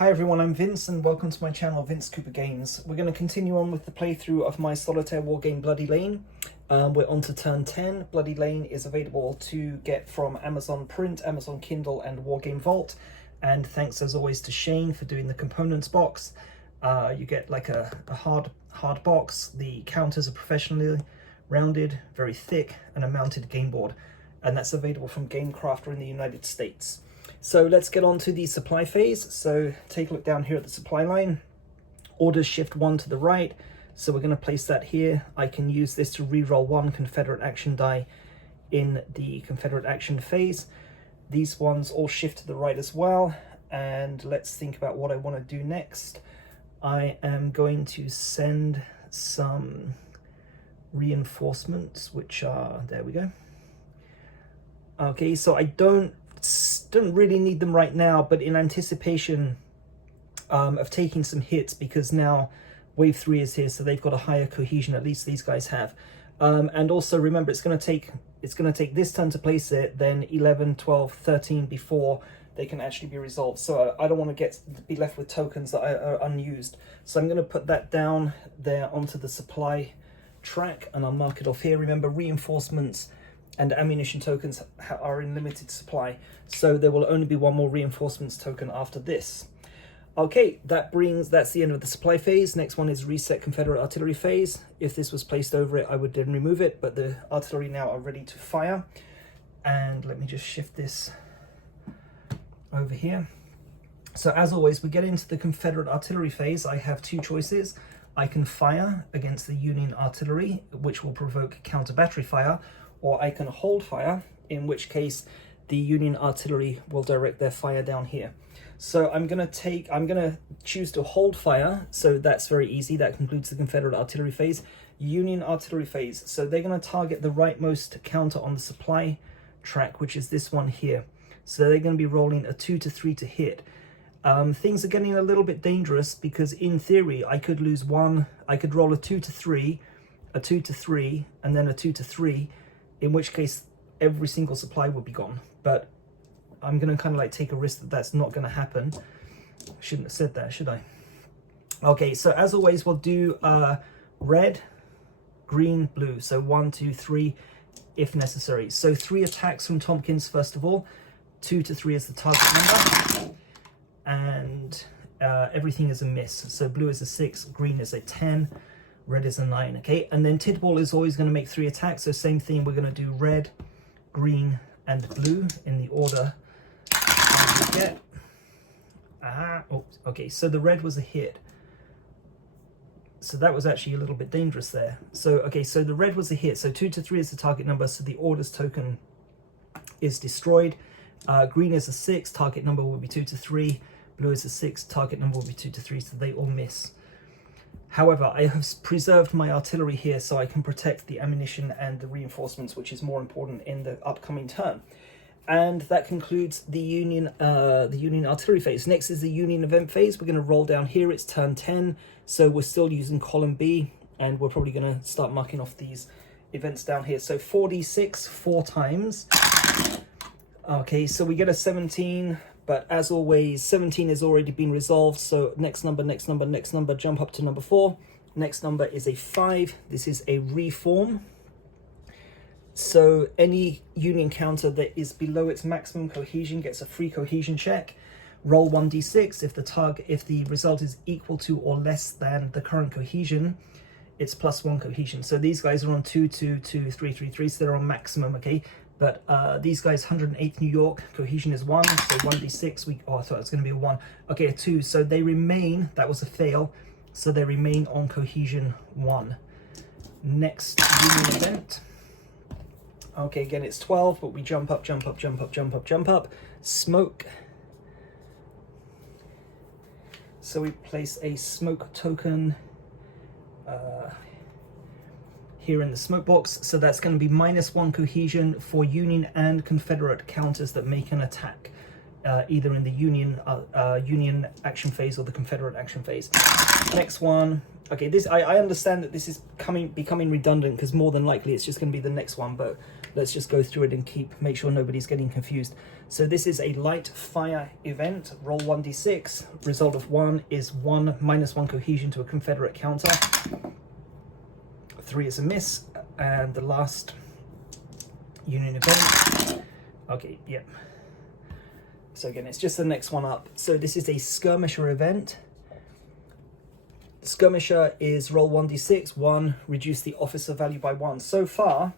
Hi everyone, I'm Vince and welcome to my channel, Vince Cooper Games. We're going to continue on with the playthrough of my solitaire wargame Bloody Lane. We're on to turn 10. Bloody Lane is available to get from Amazon Print, Amazon Kindle and Wargame Vault. And thanks as always to Shane for doing the components box. You get like a hard box. The counters are professionally rounded, very thick, and a mounted game board. And that's available from GameCrafter in the United States. So let's get on to the supply phase. So take a look down here at the supply line. Orders shift 1 to the right. So we're going to place that here. I can use this to re-roll 1 Confederate action die in the Confederate action phase. These ones all shift to the right as well. And let's think about what I want to do next. I am going to send some reinforcements, which are, there we go. Okay, so I don't really need them right now, but in anticipation of taking some hits, because now wave 3 is here, so they've got a higher cohesion, at least these guys have. And also remember, it's going to take this turn to place it, then 11, 12, 13 before they can actually be resolved. So I don't want to be left with tokens that are unused. So I'm going to put that down there onto the supply track, and I'll mark it off here. Remember, reinforcements and ammunition tokens are in limited supply, so there will only be one more reinforcements token after this. Okay, that's the end of the supply phase. Next one is reset Confederate artillery phase. If this was placed over it, I would then remove it, but the artillery now are ready to fire. And let me just shift this over here. So as always, we get into the Confederate artillery phase. I have two choices. I can fire against the Union artillery, which will provoke counter battery fire, or I can hold fire, in which case the Union artillery will direct their fire down here. So I'm gonna choose to hold fire, so that's very easy. That concludes the Confederate artillery phase. Union artillery phase, so they're gonna target the rightmost counter on the supply track, which is this one here. So they're gonna be rolling a 2 to 3 to hit. Things are getting a little bit dangerous, because in theory I could lose one. I could roll a 2 to 3, a 2 to 3, and then a 2 to 3, in which case every single supply would be gone. But I'm going to kind of like take a risk that that's not going to happen. I shouldn't have said that, should I? Okay, so as always, we'll do red, green, blue. So 1, 2, 3, if necessary. So 3 attacks from Tompkins, first of all. 2 to 3 is the target number. And everything is a miss. So blue is a 6, green is a 10. Red is a 9, okay? And then Tidball is always going to make 3 attacks, so same thing, we're going to do red, green, and blue in the order we get. Oh, okay, so the red was a hit. So that was actually a little bit dangerous there. So, okay, so the red was a hit, so 2 to 3 is the target number, so the orders token is destroyed. Green is a 6, target number will be 2 to 3. Blue is a 6, target number will be 2 to 3, so they all miss. However, I have preserved my artillery here so I can protect the ammunition and the reinforcements, which is more important in the upcoming turn. And that concludes the Union artillery phase. Next is the Union event phase. We're going to roll down here. It's turn 10, so we're still using column B, and we're probably going to start marking off these events down here. So 4d6, 4 times. Okay, so we get a 17. But as always, 17 has already been resolved, so next number, jump up to number 4. Next number is a 5. This is a reform. So any Union counter that is below its maximum cohesion gets a free cohesion check. Roll 1d6. If the result is equal to or less than the current cohesion, it's +1 cohesion. So these guys are on 2, 2, 2, 3, 3, 3, so they're on maximum, okay? But these guys, 108th New York, cohesion is 1, so 1d6, I thought it was going to be a 1. Okay, a 2, so they remain, that was a fail, so they remain on cohesion 1. Next Union event. Okay, again, it's 12, but we jump up, jump up, jump up, jump up, jump up. Smoke. So we place a smoke token here in the smoke box, so that's going to be -1 cohesion for Union and Confederate counters that make an attack, either in the Union action phase or the Confederate action phase. Next one, Okay, this I understand that this is becoming redundant because more than likely it's just going to be the next one, but let's just go through it and make sure nobody's getting confused. So this is a light fire event. Roll 1d6. Result of 1 is 1 -1 cohesion to a Confederate counter. 3 is a miss, and the last Union event. Okay, yep. So again, it's just the next one up. So this is a skirmisher event. Skirmisher is roll 1d6, 1, reduce the officer value by 1. So far,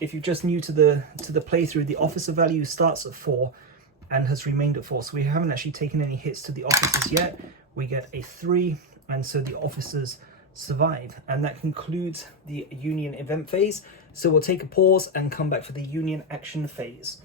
if you're just new to the playthrough, the officer value starts at 4 and has remained at 4. So we haven't actually taken any hits to the officers yet. We get a 3, and so the officers survive. And that concludes the Union event phase. So we'll take a pause and come back for the Union action phase.